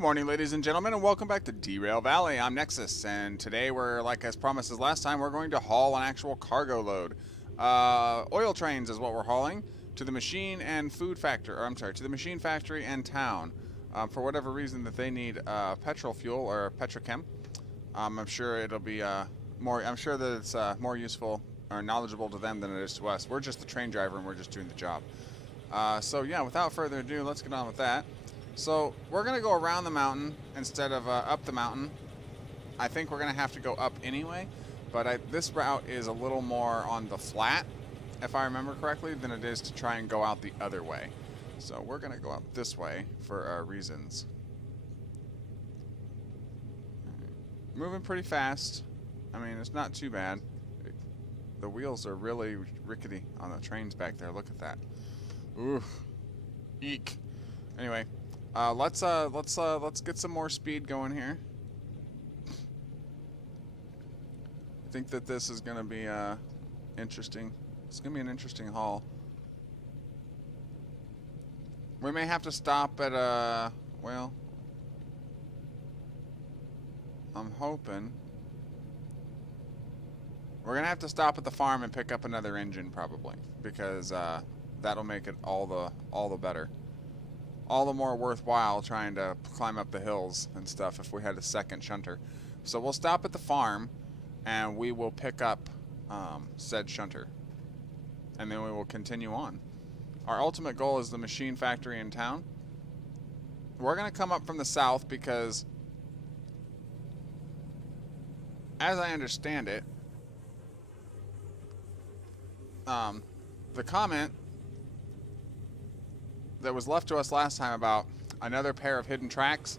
Good morning, ladies and gentlemen, and welcome back to Derail Valley. I'm Nexxus, and today we're, like as promised as last time, we're going to haul an actual cargo load. Oil trains is what we're hauling to the machine and food factory, or I'm sorry, to the machine factory and town. For whatever reason that they need petrol fuel or petrochem. I'm sure it'll be I'm sure that it's more useful or knowledgeable to them than it is to us. We're just the train driver and we're just doing the job. So yeah, without further ado, let's get on with that. So we're going to go around the mountain instead of up the mountain. I think we're going to have to go up anyway, but this route is a little more on the flat, if I remember correctly, than it is to try and go out the other way. So we're going to go up this way for reasons. Moving pretty fast. I mean, it's not too bad. The wheels are really rickety on the trains back there. Look at that. Ooh. Eek. Anyway. Let's get some more speed going here. I think that this is gonna be interesting. It's gonna be an interesting haul. We may have to stop at well, I'm hoping we're gonna have to stop at the farm and pick up another engine probably, because that'll make it all the better. All the more worthwhile trying to climb up the hills and stuff if we had a second shunter. So we'll stop at the farm and we will pick up said shunter. And then we will continue on. Our ultimate goal is the machine factory in town. We're going to come up from the south because, as I understand it, the comment that was left to us last time about another pair of hidden tracks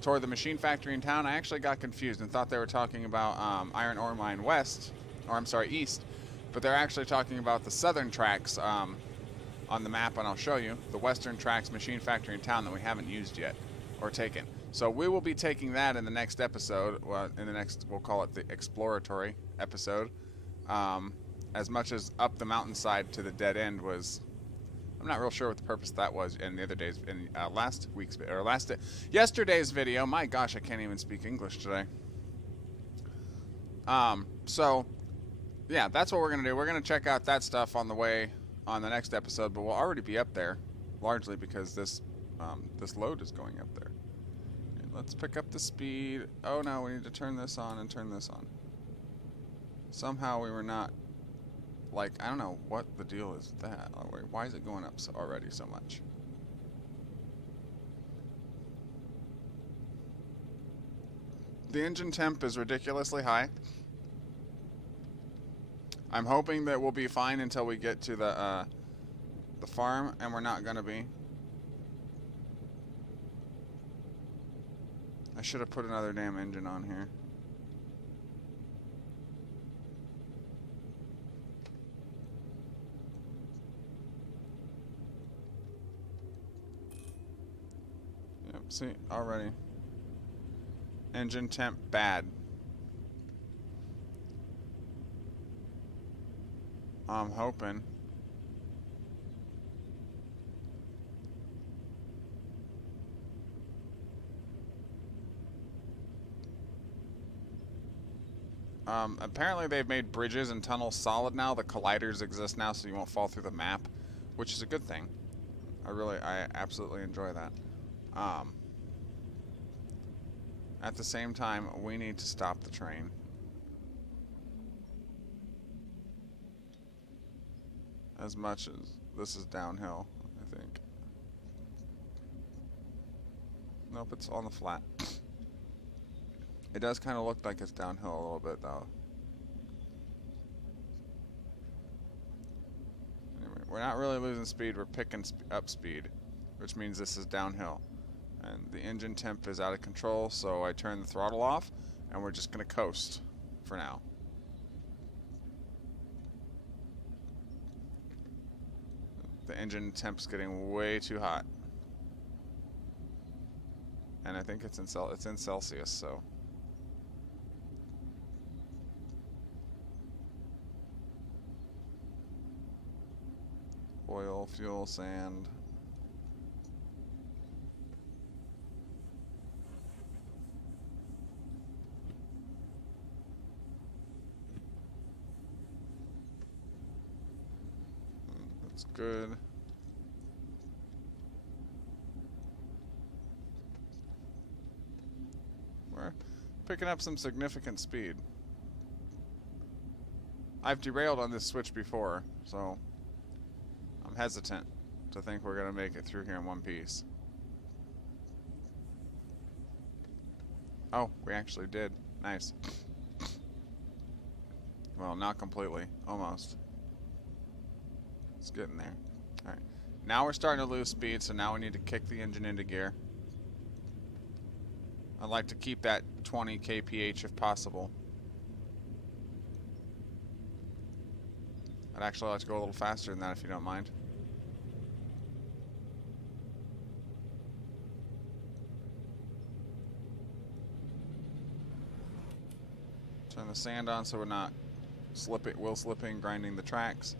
toward the machine factory in town, I actually got confused and thought they were talking about Iron Ore Mine West, or I'm sorry, East, but they're actually talking about the southern tracks on the map, and I'll show you the western tracks machine factory in town that we haven't used yet or taken. So we will be taking that in the next episode. Well, in the next, we'll call it the exploratory episode. As much as up the mountainside to the dead end was, I'm not real sure what the purpose of that was in the other days, in yesterday's video. My gosh, I can't even speak English today. So yeah, that's what we're gonna do. We're gonna check out that stuff on the way on the next episode, but we'll already be up there, largely because this load is going up there. And let's pick up the speed. Oh no, we need to turn this on and turn this on. Somehow we were not. Like, I don't know what the deal is with that. Oh, wait, why is it going up already so much? The engine temp is ridiculously high. I'm hoping that we'll be fine until we get to the farm, and we're not gonna be. I should have put another damn engine on here. See, already. Engine temp bad. I'm hoping. Apparently they've made bridges and tunnels solid now. The colliders exist now, so you won't fall through the map, which is a good thing. I absolutely enjoy that. At the same time, we need to stop the train. As much as this is downhill, I think. Nope, it's on the flat. It does kind of look like it's downhill a little bit, though. Anyway, we're not really losing speed, we're picking up speed, which means this is downhill. And the engine temp is out of control, so I turn the throttle off, and we're just going to coast for now. The engine temp's getting way too hot. And I think it's in Celsius, so. Oil, fuel, sand. That's good. We're picking up some significant speed. I've derailed on this switch before, so I'm hesitant to think we're going to make it through here in one piece. Oh, we actually did. Nice. Well, not completely. Almost. It's getting there. Alright. Now we're starting to lose speed, so now we need to kick the engine into gear. I'd like to keep that 20 kph if possible. I'd actually like to go a little faster than that if you don't mind. Turn the sand on so we're not wheel slipping, grinding the tracks.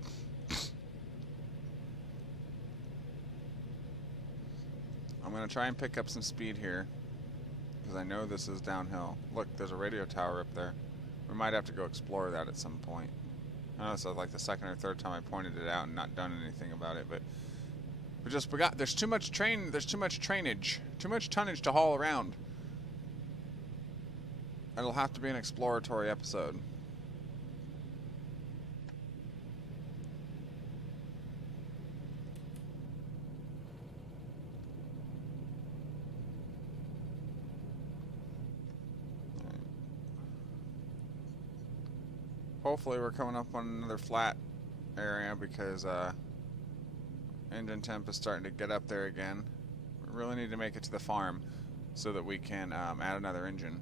I'm going to try and pick up some speed here, because I know this is downhill. Look, there's a radio tower up there. We might have to go explore that at some point. I know this is like the second or third time I pointed it out and not done anything about it, but we just forgot. There's too much trainage, too much tonnage to haul around. It'll have to be an exploratory episode. Hopefully we're coming up on another flat area, because engine temp is starting to get up there again. We really need to make it to the farm so that we can add another engine,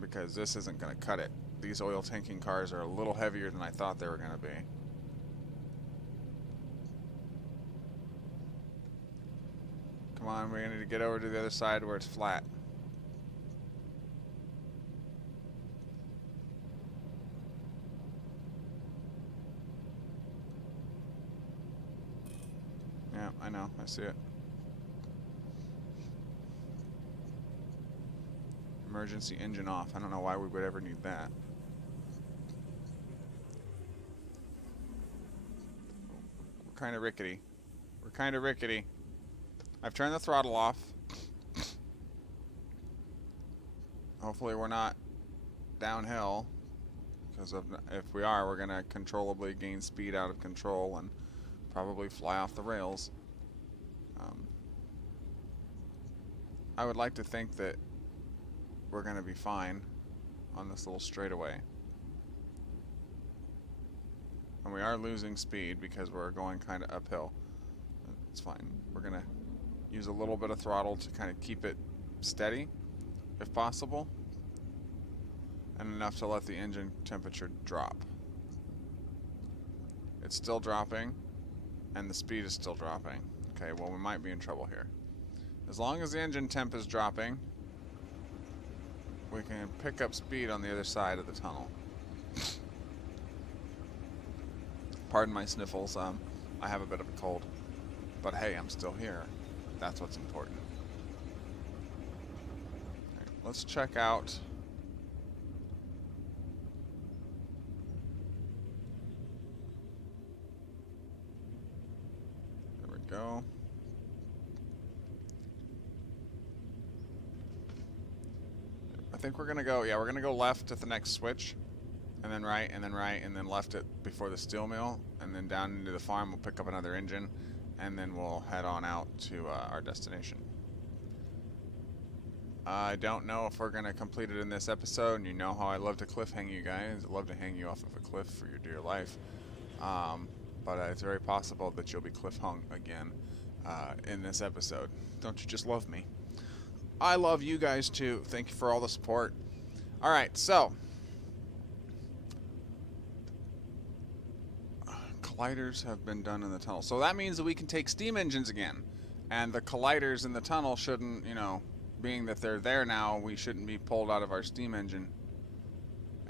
because this isn't going to cut it. These oil tanking cars are a little heavier than I thought they were going to be. Come on, we need to get over to the other side where it's flat. Yeah, I know. I see it. Emergency engine off. I don't know why we would ever need that. We're kind of rickety. We're kind of rickety. I've turned the throttle off. Hopefully we're not downhill, because if we are, we're going to controllably gain speed out of control and probably fly off the rails. I would like to think that we're going to be fine on this little straightaway. And we are losing speed because we're going kind of uphill. It's fine. We're going to use a little bit of throttle to kind of keep it steady, if possible, and enough to let the engine temperature drop. It's still dropping, and the speed is still dropping. Okay, well, we might be in trouble here. As long as the engine temp is dropping, we can pick up speed on the other side of the tunnel. Pardon my sniffles. I have a bit of a cold. But hey, I'm still here. That's what's important. Right, let's check out. There we go. I think we're gonna go, yeah, we're gonna go left at the next switch, and then right, and then right, and then left it before the steel mill, and then down into the farm. We'll pick up another engine, and then we'll head on out to our destination. I don't know if we're gonna complete it in this episode, and you know how I love to cliffhang you guys. I love to hang you off of a cliff for your dear life, but it's very possible that you'll be cliff-hung again in this episode. Don't you just love me? I love you guys too. Thank you for all the support. Alright, so colliders have been done in the tunnel. So that means that we can take steam engines again. And the colliders in the tunnel shouldn't, you know, being that they're there now, we shouldn't be pulled out of our steam engine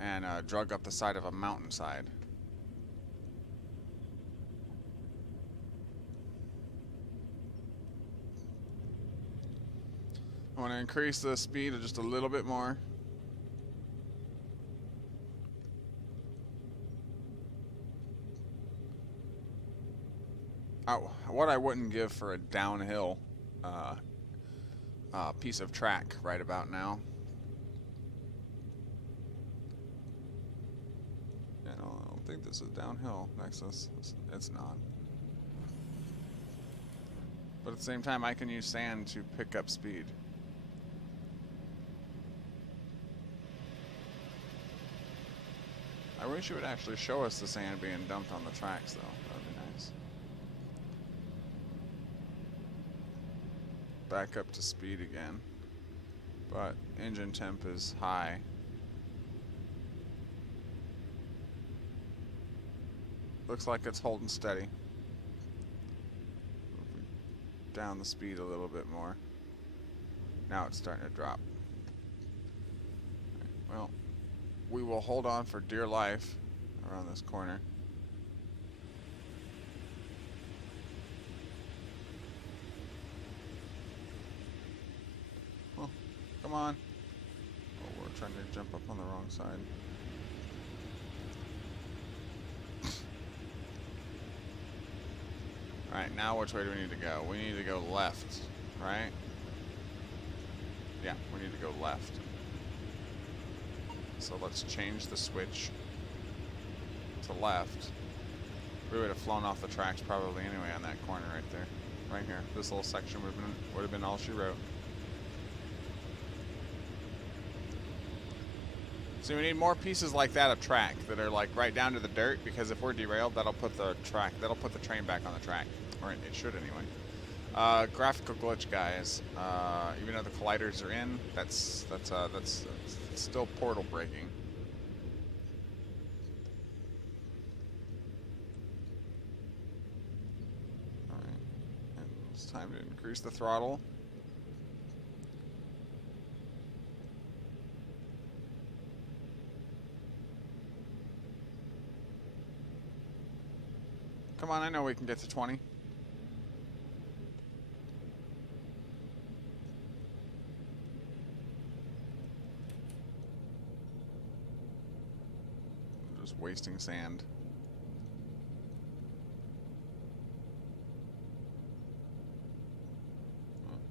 and drug up the side of a mountainside. I want to increase the speed just a little bit more. What I wouldn't give for a downhill piece of track right about now. Yeah, I don't think this is downhill, Nexxus. It's not. But at the same time, I can use sand to pick up speed. I wish you would actually show us the sand being dumped on the tracks, though. That would be nice. Back up to speed again. But engine temp is high. Looks like it's holding steady. Down the speed a little bit more. Now it's starting to drop. Right, well, we will hold on for dear life around this corner. Oh, come on. Oh, we're trying to jump up on the wrong side. Alright, now which way do we need to go? We need to go left, right? Yeah, we need to go left. So let's change the switch to left. We would have flown off the tracks probably anyway on that corner right there. Right here. This little section would have been all she wrote. So we need more pieces like that of track that are like right down to the dirt, because if we're derailed, that'll put the train back on the track, or it should anyway. Graphical glitch, guys. Even though the colliders are in, that's still portal breaking. All right, and it's time to increase the throttle. Come on, I know we can get to 20. I'm just wasting sand.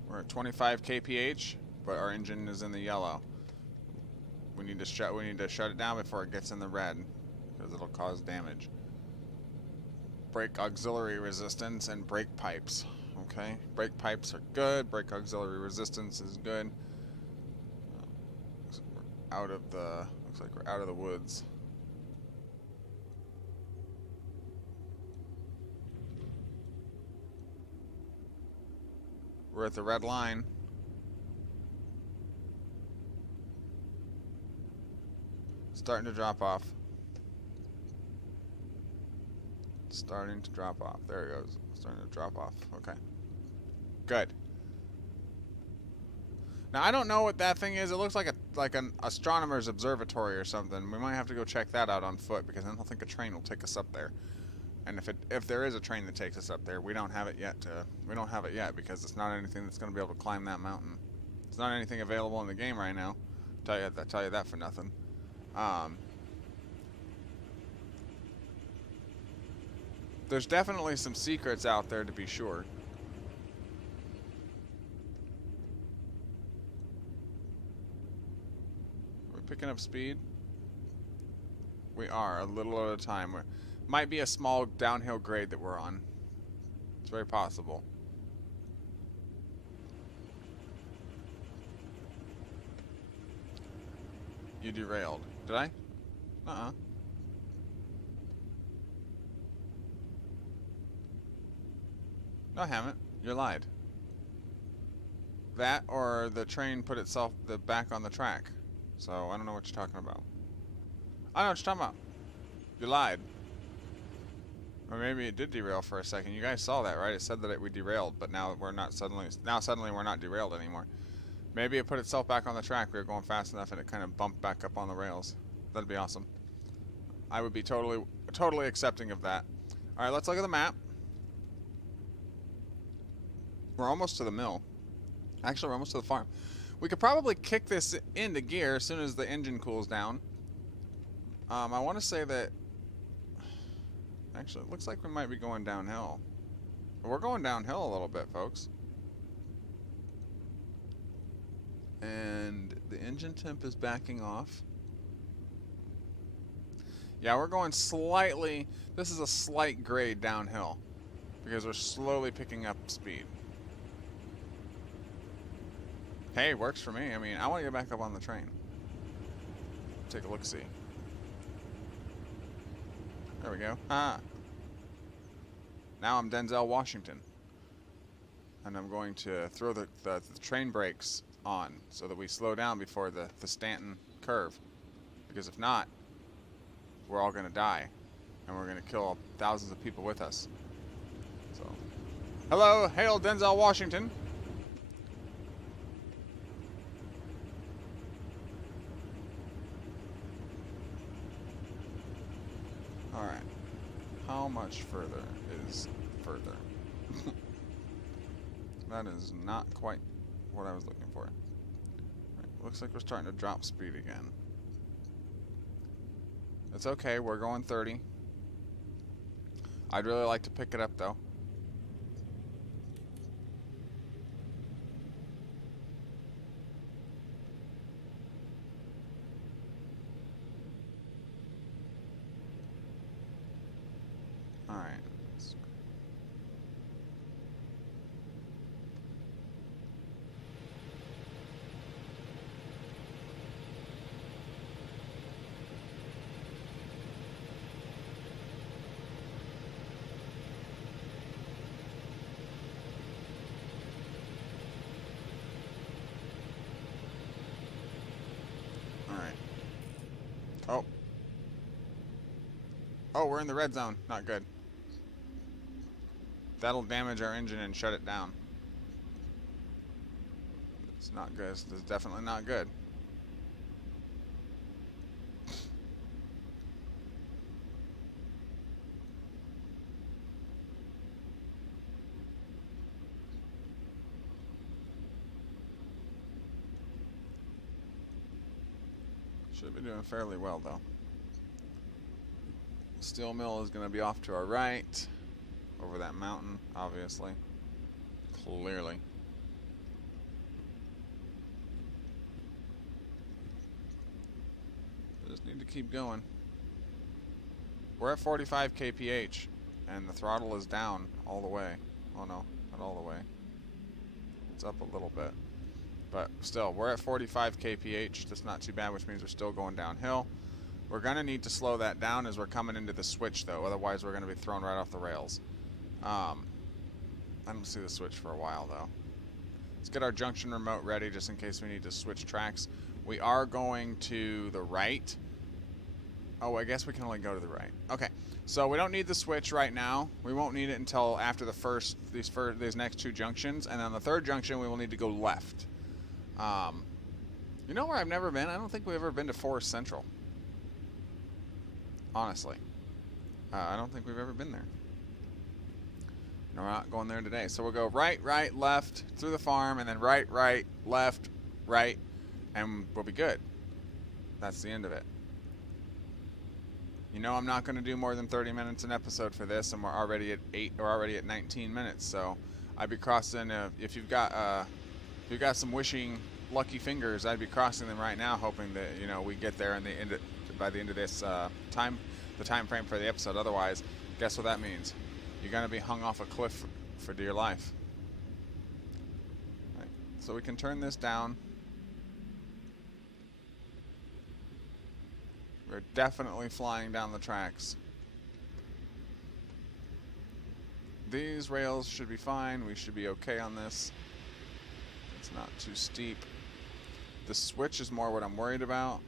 We're at 25 kph, but our engine is in the yellow. We need to shut it down before it gets in the red, because it'll cause damage. Brake auxiliary resistance and brake pipes. Okay, brake pipes are good. Brake auxiliary resistance is good. Looks like we're out of the woods. We're at the red line. Starting to drop off. Starting to drop off. There it goes. Starting to drop off. Okay. Good. Now I don't know what that thing is. It looks like an astronomer's observatory or something. We might have to go check that out on foot, because I don't think a train will take us up there. And if there is a train that takes us up there, we don't have it yet. We don't have it yet because it's not anything that's going to be able to climb that mountain. It's not anything available in the game right now. Tell you that for nothing. There's definitely some secrets out there, to be sure. Are we picking up speed? We are, a little at a time. Might be a small downhill grade that we're on. It's very possible. You derailed. Did I? Uh-uh. No, I haven't. You lied. That or the train put itself back on the track. So I don't know what you're talking about. I know what you're talking about. You lied. Or maybe it did derail for a second. You guys saw that, right? It said that we derailed, but now we're not suddenly. Now suddenly we're not derailed anymore. Maybe it put itself back on the track. We were going fast enough, and it kind of bumped back up on the rails. That'd be awesome. I would be totally accepting of that. All right, let's look at the map. We're almost to the mill. Actually, we're almost to the farm. We could probably kick this into gear as soon as the engine cools down. I want to say that... Actually, it looks like we might be going downhill. We're going downhill a little bit, folks. And the engine temp is backing off. Yeah, we're going slightly... This is a slight grade downhill because we're slowly picking up speed. Hey, works for me. I mean, I want to get back up on the train. Take a look-see. There we go. Ah. Now I'm Denzel Washington. And I'm going to throw the train brakes on so that we slow down before the Stanton curve. Because if not, we're all going to die. And we're going to kill thousands of people with us. So, hello, hail Denzel Washington. Alright. How much further is further? That is not quite what I was looking for. Right, looks like we're starting to drop speed again. It's okay, we're going 30. I'd really like to pick it up though. Alright. Oh. Oh, we're in the red zone. Not good. That'll damage our engine and shut it down. It's not good. It's definitely not good. Should be doing fairly well, though. Steel mill is going to be off to our right, over that mountain, obviously. Clearly. We just need to keep going. We're at 45 kph, and the throttle is down all the way. Oh no, not all the way. It's up a little bit. But still, we're at 45 kph. That's not too bad, which means we're still going downhill. We're going to need to slow that down as we're coming into the switch, though. Otherwise, we're going to be thrown right off the rails. I don't see the switch for a while, though. Let's get our junction remote ready just in case we need to switch tracks. We are going to the right. Oh, I guess we can only go to the right. Okay, so we don't need the switch right now. We won't need it until after these next two junctions. And on the third junction, we will need to go left. You know where I've never been? I don't think we've ever been to Forest Central. Honestly. I don't think we've ever been there. No, we're not going there today. So we'll go right, right, left, through the farm, and then right, right, left, right, and we'll be good. That's the end of it. You know I'm not going to do more than 30 minutes an episode for this, and we're already at 19 minutes. So I'd be crossing, if you've got some wishing lucky fingers, I'd be crossing them right now, hoping that, you know, we get there by the end of this the time frame for the episode. Otherwise, guess what that means? You're going to be hung off a cliff for dear life. Right. So we can turn this down. We're definitely flying down the tracks. These rails should be fine. We should be okay on this. It's not too steep. The switch is more what I'm worried about.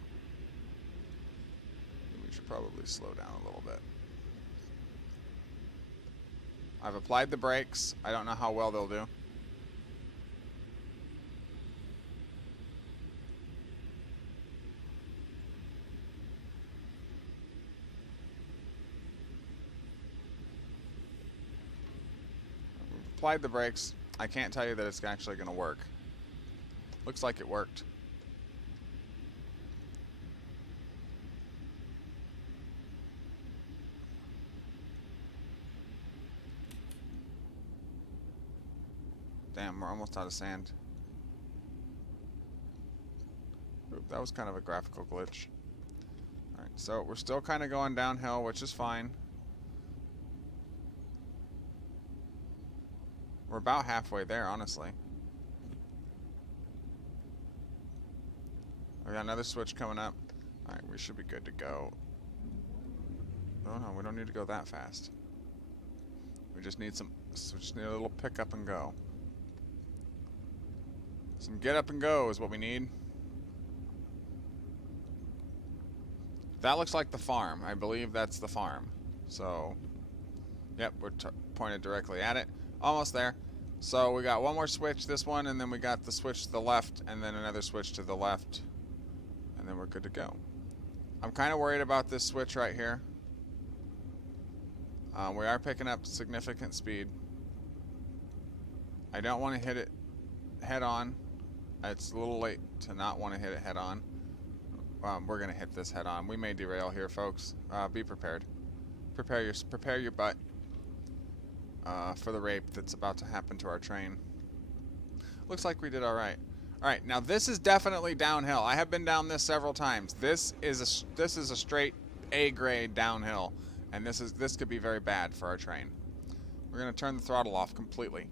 We should probably slow down a little bit. I've applied the brakes. I don't know how well they'll do. We've applied the brakes. I can't tell you that it's actually going to work. Looks like it worked. Damn, we're almost out of sand. Oop, that was kind of a graphical glitch. Alright, so we're still kind of going downhill, which is fine. We're about halfway there, honestly. We got another switch coming up. Alright, we should be good to go. Oh no, we don't need to go that fast. We just need a little pick up and go. Some get up and go is what we need. That looks like the farm. I believe that's the farm. So, yep, we're pointed directly at it. Almost there. So we got one more switch, this one, and then we got the switch to the left, and then another switch to the left. And then we're good to go. I'm kind of worried about this switch right here. We are picking up significant speed. I don't want to hit it head on. It's a little late to not want to hit it head on. We're going to hit this head on. We may derail here, folks. Be prepared. Prepare your butt for the rape that's about to happen to our train. Looks like we did all right. All right, now this is definitely downhill. I have been down this several times. This is a straight A grade downhill, and this could be very bad for our train. We're gonna turn the throttle off completely.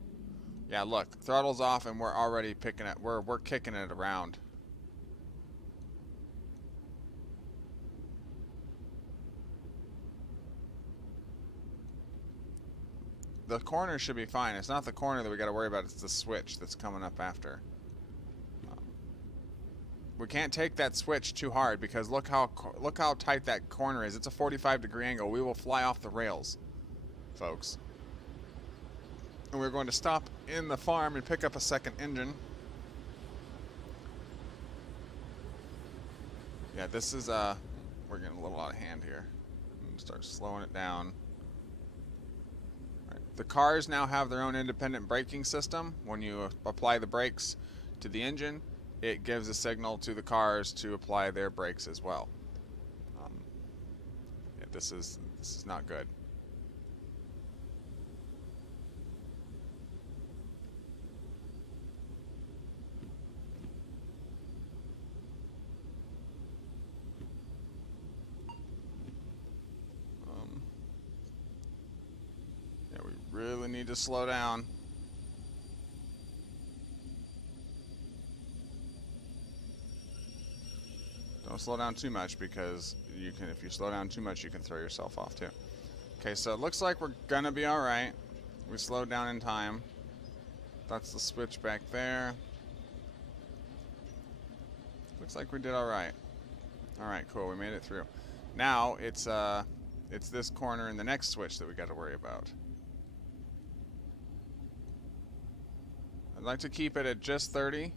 Yeah, look, throttle's off, and we're already picking it. We're kicking it around. The corner should be fine. It's not the corner that we got to worry about. It's the switch that's coming up after. We can't take that switch too hard because look how tight that corner is. It's a 45-degree angle. We will fly off the rails, folks. And we're going to stop in the farm and pick up a second engine. Yeah, this is we're getting a little out of hand here. Start slowing it down. Right. The cars now have their own independent braking system. When you apply the brakes to the engine, it gives a signal to the cars to apply their brakes as well. Yeah, this is not good. Yeah, we really need to slow down. Don't slow down too much because if you slow down too much, you can throw yourself off too. Okay, so it looks like we're gonna be all right. We slowed down in time. That's the switch back there. Looks like we did all right. All right, cool. We made it through. Now it's this corner and the next switch that we got to worry about. I'd like to keep it at just 30.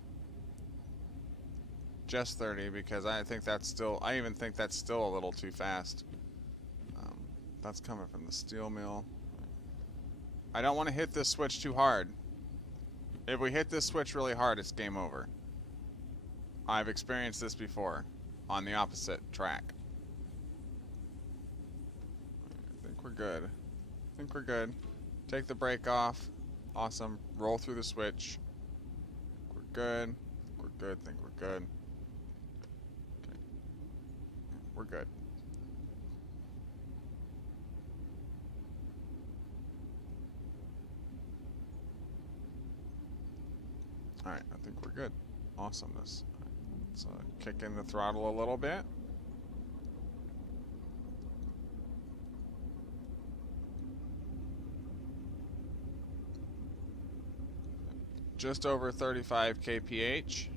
Just 30 because I even think that's still a little too fast. That's coming from the steel mill. I don't want to hit this switch too hard. If we hit this switch really hard, it's game over. I've experienced this before on the opposite track. I think we're good. I think we're good. Take the brake off. Awesome. Roll through the switch. We're good. We're good. Think we're good. Okay. We're good. Alright, I think we're good. Awesomeness. Let's kick in the throttle a little bit. Just over 35 kph.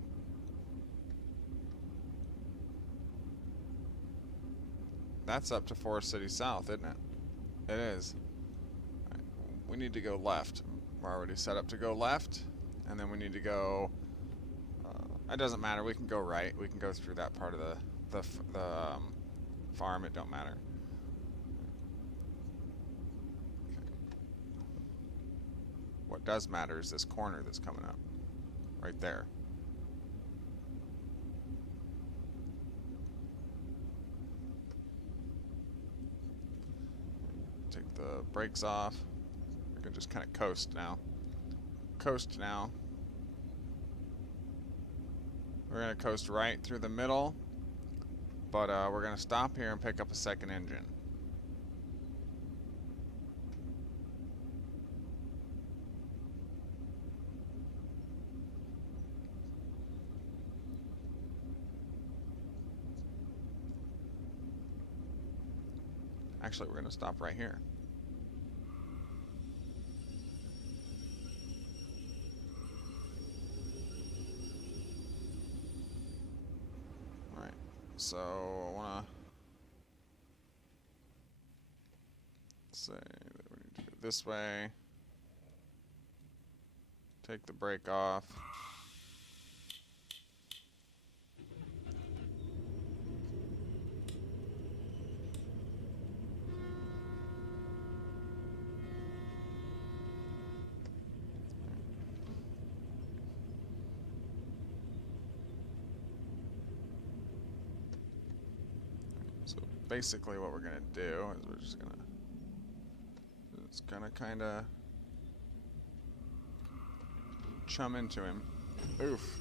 That's up to Forest City South, isn't it? It is. Right. We need to go left. We're already set up to go left. And then we need to go, it doesn't matter, we can go right. We can go through that part of the farm, it don't matter. Okay. What does matter is this corner that's coming up, right there. Take the brakes off. We can just kind of coast now. coast now. We're going to coast right through the middle, but we're going to stop here and pick up a second engine. Actually, we're going to stop right here. Alright, so I want to say that we need to go this way. Take the brake off. Basically what we're gonna do is we're just gonna kind of chum into him. Oof.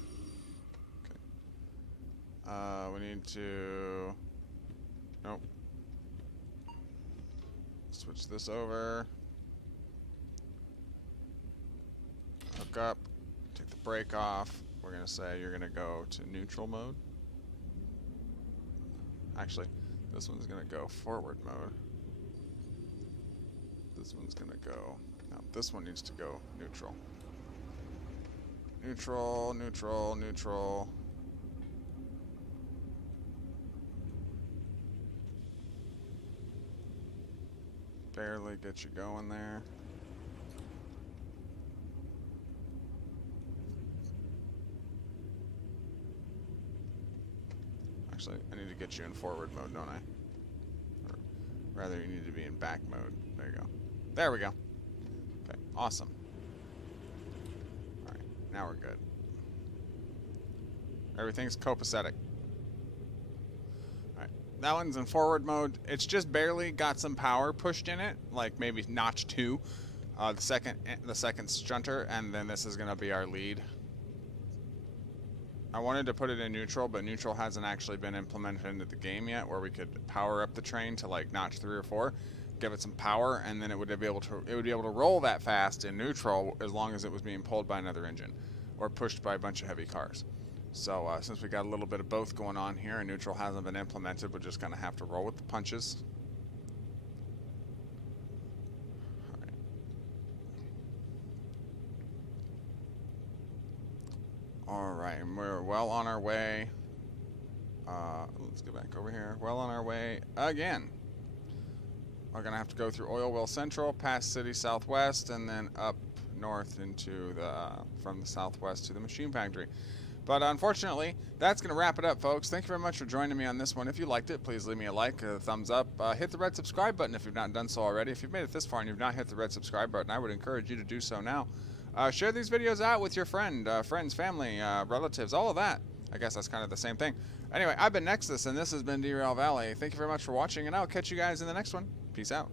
Okay. We need to, nope. Switch this over. Hook up. Take the brake off. We're gonna say you're gonna go to neutral mode. Actually, this one's gonna go forward mode. This one's gonna go, no, this one needs to go neutral. Neutral, neutral, neutral. Barely get you going there. Actually, I need to get you in forward mode, don't I? Or rather, you need to be in back mode. There you go. There we go. Okay, awesome. Alright, now we're good. Everything's copacetic. Alright, that one's in forward mode. It's just barely got some power pushed in it, like maybe notch 2. The second shunter, and then this is going to be our lead. I wanted to put it in neutral, but neutral hasn't actually been implemented into the game yet, where we could power up the train to like notch 3 or 4, give it some power, and then it would be able to roll that fast in neutral as long as it was being pulled by another engine or pushed by a bunch of heavy cars. So since we got a little bit of both going on here and neutral hasn't been implemented, we're just gonna have to roll with the punches. Alright, and we're well on our way. Let's get back over here. Well on our way again. We're going to have to go through Oil Well Central, past City Southwest, and then up north into from the southwest to the machine factory. But unfortunately, that's going to wrap it up, folks. Thank you very much for joining me on this one. If you liked it, please leave me a like, a thumbs up. Hit the red subscribe button if you've not done so already. If you've made it this far and you've not hit the red subscribe button, I would encourage you to do so now. Share these videos out with your friends, family, relatives, all of that. I guess that's kind of the same thing. Anyway, I've been Nexxus, and this has been Derail Valley. Thank you very much for watching, and I'll catch you guys in the next one. Peace out.